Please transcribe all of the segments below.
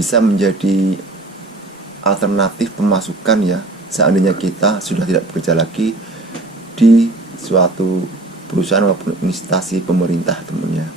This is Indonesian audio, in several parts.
bisa menjadi alternatif pemasukan ya, seandainya kita sudah tidak bekerja lagi di suatu perusahaan maupun instansi pemerintah temennya.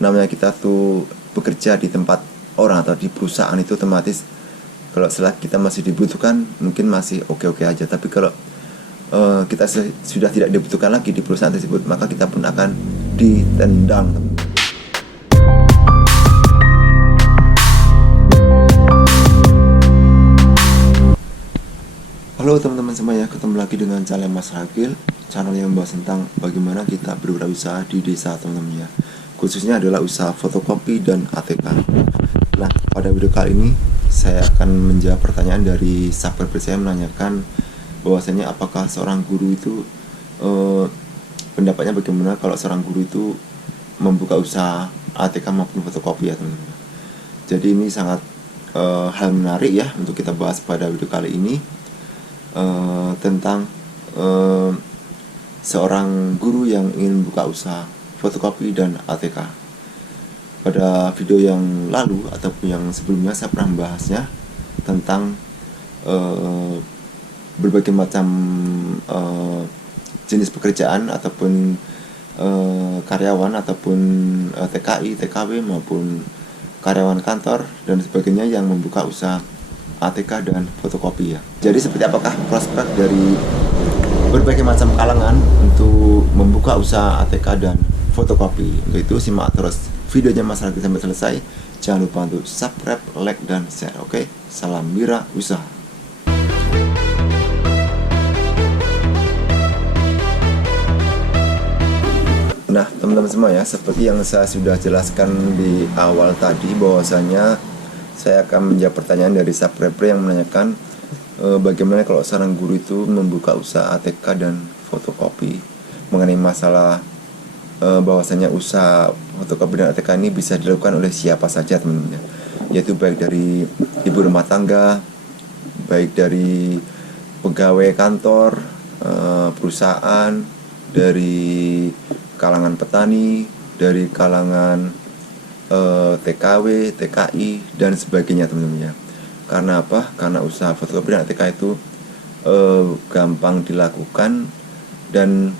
Namanya kita tuh bekerja di tempat orang atau di perusahaan itu otomatis kalau selagi kita masih dibutuhkan mungkin masih oke-oke aja, tapi kalau kita sudah tidak dibutuhkan lagi di perusahaan tersebut, maka kita pun akan ditendang. Halo teman-teman semuanya, ketemu lagi dengan channel Mas Ragil, channel yang membahas tentang bagaimana kita berwirausaha di desa teman-teman ya. Khususnya adalah usaha fotokopi dan ATK. Nah, pada video kali ini saya akan menjawab pertanyaan dari subscriber saya menanyakan bahwasanya apakah seorang guru itu pendapatnya bagaimana kalau seorang guru itu membuka usaha ATK maupun fotokopi ya teman-teman. Jadi ini sangat hal menarik ya untuk kita bahas pada video kali ini. Tentang seorang guru yang ingin buka usaha fotokopi dan ATK. Pada video yang lalu ataupun yang sebelumnya saya pernah membahasnya tentang berbagai macam jenis pekerjaan ataupun karyawan ataupun TKI, TKW maupun karyawan kantor dan sebagainya yang membuka usaha ATK dan fotokopi ya. Jadi seperti apakah prospek dari berbagai macam kalangan untuk membuka usaha ATK dan fotokopi? Untuk itu simak terus videonya Mas Ragil sampai selesai. Jangan lupa untuk subscribe, like, dan share. Oke, salam wira usaha. Nah teman-teman semua ya, seperti yang saya sudah jelaskan di awal tadi bahwasanya saya akan menjawab pertanyaan dari subscriber yang menanyakan bagaimana kalau seorang guru itu membuka usaha ATK dan fotokopi, mengenai masalah bahwasanya usaha fotokopi dan ATK ini bisa dilakukan oleh siapa saja teman-teman, yaitu baik dari ibu rumah tangga, baik dari pegawai kantor, perusahaan, dari kalangan petani, dari kalangan TKW, TKI, dan sebagainya teman-teman ya. Karena apa? Karena usaha fotokopi dan ATK itu gampang dilakukan dan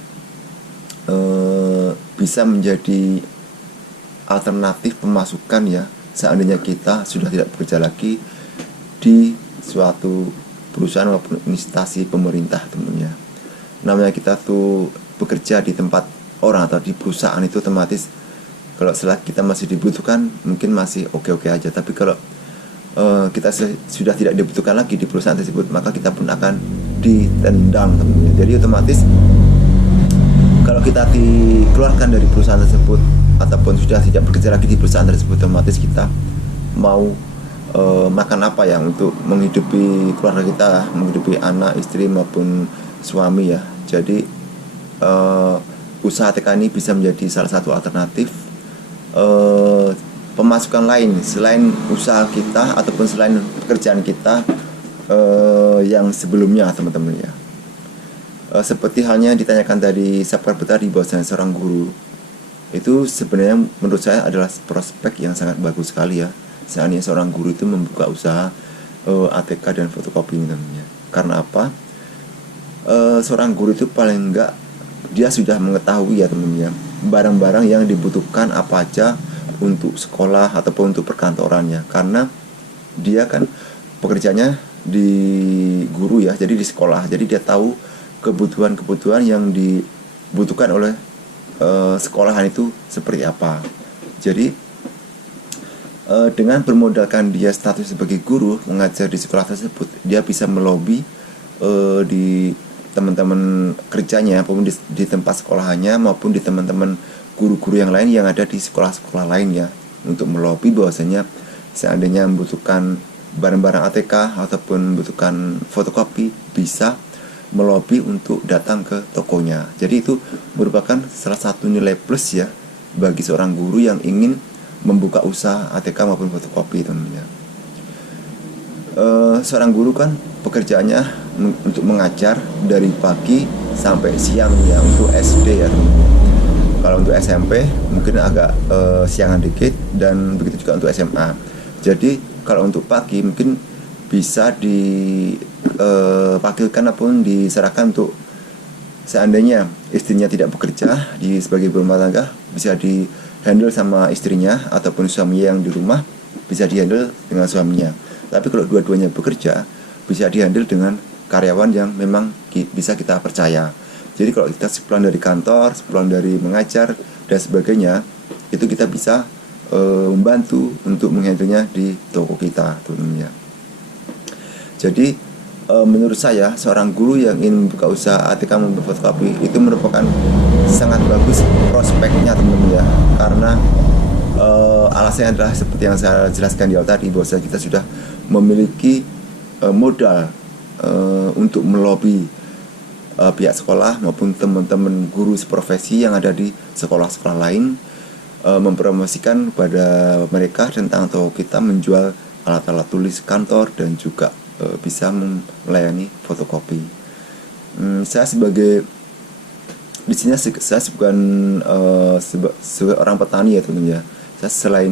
bisa menjadi alternatif pemasukan ya, seandainya kita sudah tidak bekerja lagi di suatu perusahaan maupun instansi pemerintah teman-teman ya. Namanya kita tuh bekerja di tempat orang atau di perusahaan itu otomatis kalau selagi kita masih dibutuhkan mungkin masih oke-oke aja, tapi kalau kita sudah tidak dibutuhkan lagi di perusahaan tersebut, maka kita pun akan ditendang teman-teman. Jadi otomatis kalau kita dikeluarkan dari perusahaan tersebut ataupun sudah tidak bekerja lagi di perusahaan tersebut, otomatis kita mau makan apa ya untuk menghidupi keluarga kita, menghidupi anak, istri maupun suami ya. Jadi usaha ATK ini bisa menjadi salah satu alternatif pemasukan lain selain usaha kita ataupun selain pekerjaan kita yang sebelumnya teman-teman ya. Seperti halnya ditanyakan dari subscriber tadi bahwasanya seorang guru itu sebenarnya menurut saya adalah prospek yang sangat bagus sekali ya, seandainya seorang guru itu membuka usaha ATK dan fotokopi teman-teman. Karena apa? Seorang guru itu paling enggak dia sudah mengetahui ya teman-teman, barang-barang yang dibutuhkan apa aja untuk sekolah ataupun untuk perkantorannya, karena dia kan pekerjaannya di guru ya, jadi di sekolah, jadi dia tahu kebutuhan-kebutuhan yang dibutuhkan oleh sekolahan itu seperti apa. Jadi dengan bermodalkan dia status sebagai guru mengajar di sekolah tersebut, dia bisa melobi di teman-teman kerjanya maupun di tempat sekolahannya maupun di teman-teman guru-guru yang lain yang ada di sekolah-sekolah lain ya, untuk melobi bahwasanya seandainya membutuhkan barang-barang ATK ataupun membutuhkan fotokopi bisa melobi untuk datang ke tokonya. Jadi itu merupakan salah satu nilai plus ya bagi seorang guru yang ingin membuka usaha ATK maupun fotokopi teman-teman. Seorang guru kan pekerjaannya untuk mengajar dari pagi sampai siang ya, untuk SD ya teman-teman. Kalau untuk SMP mungkin agak siangan dikit, dan begitu juga untuk SMA. Jadi kalau untuk pagi mungkin bisa dipakilkan ataupun diserahkan untuk seandainya istrinya tidak bekerja sebagai ibu rumah tangga, bisa di handle sama istrinya, ataupun suaminya yang di rumah bisa di handle dengan suaminya. Tapi kalau dua-duanya bekerja, bisa di handle dengan karyawan yang memang bisa kita percaya. Jadi kalau kita sepulang dari kantor, sepulang dari mengajar dan sebagainya, itu kita bisa membantu untuk menghandlenya di toko kita, teman-teman. Jadi menurut saya, seorang guru yang ingin membuka usaha ATK membuat fotokopi itu merupakan sangat bagus prospeknya, teman-teman ya. Karena alasannya adalah seperti yang saya jelaskan di awal tadi, bahwa kita sudah memiliki modal untuk melobi pihak sekolah maupun teman-teman guru seprofesi yang ada di sekolah-sekolah lain, mempromosikan kepada mereka tentang toko kita, menjual alat-alat tulis kantor dan juga bisa melayani fotokopi. Saya sebagai di sini saya bukan seorang petani ya, teman-teman ya. Saya selain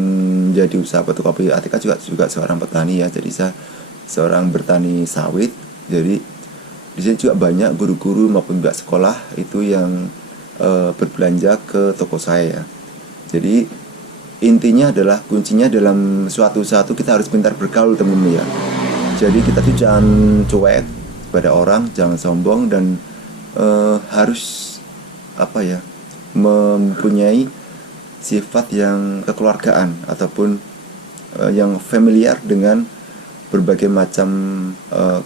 jadi usaha fotokopi ATK juga seorang petani ya. Jadi saya seorang bertani sawit. Jadi di sini juga banyak guru-guru maupun pihak sekolah itu yang berbelanja ke toko saya ya. Jadi intinya adalah kuncinya dalam suatu usaha itu kita harus pintar bergaul, teman-teman ya. Jadi kita tuh jangan cuek pada orang, jangan sombong, dan harus mempunyai sifat yang kekeluargaan ataupun yang familiar dengan berbagai macam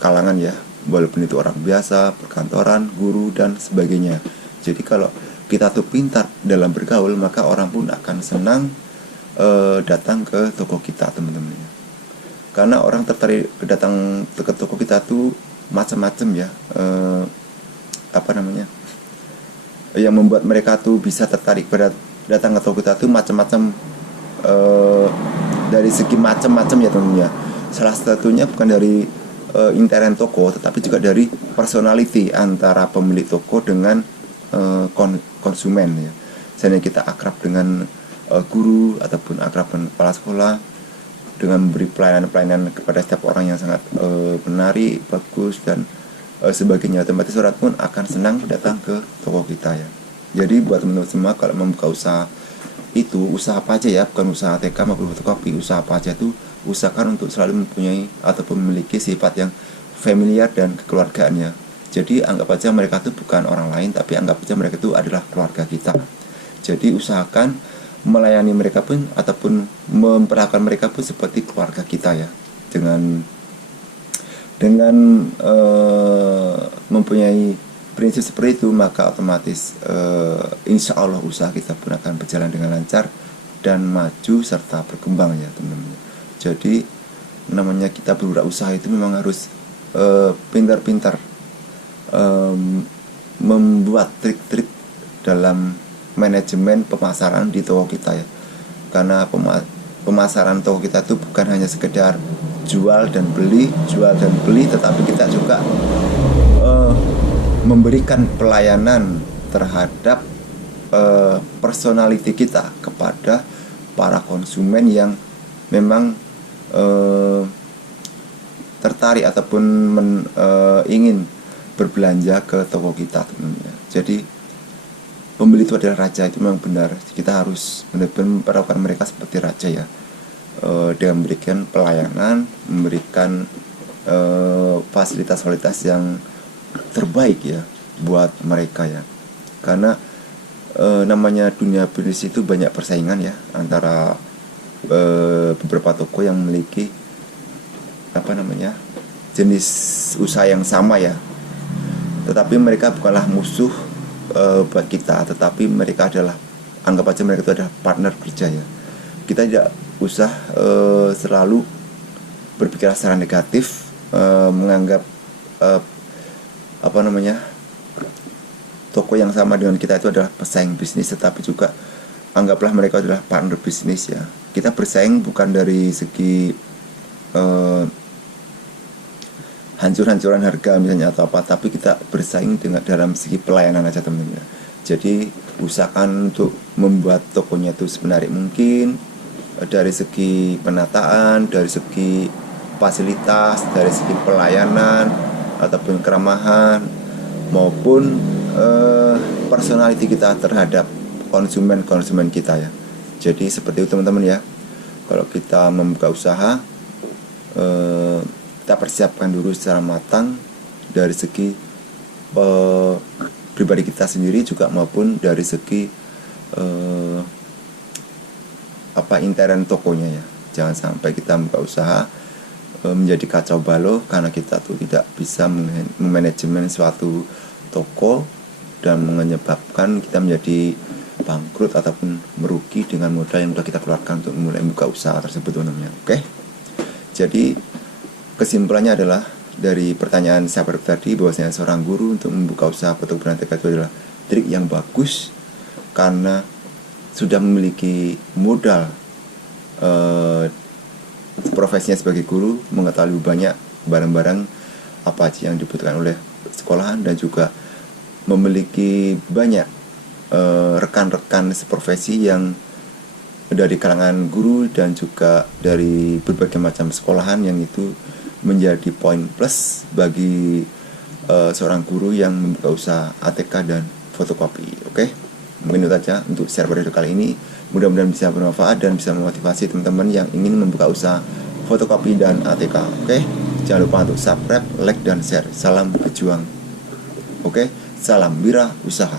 kalangan ya, walaupun itu orang biasa, perkantoran, guru dan sebagainya. Jadi kalau kita tuh pintar dalam bergaul, maka orang pun akan senang datang ke toko kita, teman-teman. Karena orang tertarik datang ke toko kita tuh macam-macam ya, yang membuat mereka tuh bisa tertarik pada datang ke toko kita tuh macam-macam, dari segi macam-macam ya, teman-teman ya. Salah satunya bukan dari intern toko, tetapi juga dari personality antara pemilik toko dengan konsumen ya. Misalnya kita akrab dengan guru ataupun akrab dengan kepala sekolah, dengan memberi pelayanan kepada setiap orang yang sangat menarik, bagus dan sebagainya, otomatis orang pun akan senang datang ke toko kita ya. Jadi buat teman-teman semua, kalau membuka usaha itu, usaha apa aja ya, bukan usaha ATK maupun fotokopi, usaha apa aja itu usahakan untuk selalu mempunyai ataupun memiliki sifat yang familiar dan kekeluargaan ya. Jadi anggap aja mereka itu bukan orang lain, tapi anggap aja mereka itu adalah keluarga kita. Jadi usahakan melayani mereka pun ataupun memperlakukan mereka pun seperti keluarga kita ya. Dengan mempunyai prinsip seperti itu, maka otomatis insya Allah usaha kita pun akan berjalan dengan lancar dan maju serta berkembang ya, teman-teman. Jadi namanya kita berwirausaha itu memang harus pintar-pintar membuat trik-trik dalam manajemen pemasaran di toko kita ya. Karena pemasaran toko kita itu bukan hanya sekedar jual dan beli, tetapi kita juga memberikan pelayanan terhadap personality kita kepada para konsumen yang memang tertarik ataupun ingin berbelanja ke toko kita, teman-teman. Jadi pembeli itu adalah raja, itu memang benar. Kita harus benar-benar memperlakukan mereka seperti raja ya, dengan memberikan pelayanan, memberikan fasilitas-fasilitas yang terbaik ya buat mereka ya. Karena namanya dunia bisnis itu banyak persaingan ya, antara beberapa toko yang memiliki jenis usaha yang sama ya, tetapi mereka bukanlah musuh buat kita, tetapi mereka adalah, anggap aja mereka itu adalah partner kerja ya. Kita tidak usah selalu berpikir secara negatif, menganggap toko yang sama dengan kita itu adalah pesaing bisnis, tetapi juga anggaplah mereka adalah partner bisnis ya. Kita bersaing bukan dari segi hancur-hancuran harga misalnya atau apa, tapi kita bersaing dengan dalam segi pelayanan aja, teman-teman. Jadi usahakan untuk membuat tokonya itu semenarik mungkin, dari segi penataan, dari segi fasilitas, dari segi pelayanan ataupun keramahan maupun personality kita terhadap konsumen kita ya. Jadi seperti itu teman-teman ya. Kalau kita membuka usaha, kita persiapkan dulu secara matang dari segi pribadi kita sendiri juga maupun dari segi intern tokonya ya. Jangan sampai kita membuka usaha menjadi kacau balau karena kita tuh tidak bisa memanajemen suatu toko dan menyebabkan kita menjadi bangkrut ataupun merugi dengan modal yang sudah kita keluarkan untuk mulai membuka usaha tersebut namanya. Oke. Jadi kesimpulannya adalah dari pertanyaan sahabat tadi bahwasanya seorang guru untuk membuka usaha fotokopian ATK itu adalah trik yang bagus karena sudah memiliki modal profesinya sebagai guru, mengetahui banyak barang-barang apa aja yang dibutuhkan oleh sekolahan dan juga memiliki banyak rekan-rekan seprofesi yang dari kalangan guru dan juga dari berbagai macam sekolahan yang itu menjadi poin plus bagi seorang guru yang membuka usaha ATK dan fotokopi. Oke, mungkin itu saja untuk share video kali ini. Mudah-mudahan bisa bermanfaat dan bisa memotivasi teman-teman yang ingin membuka usaha fotokopi dan ATK. Oke, jangan lupa untuk subscribe, like, dan share. Salam pejuang. Oke, salam wira usaha.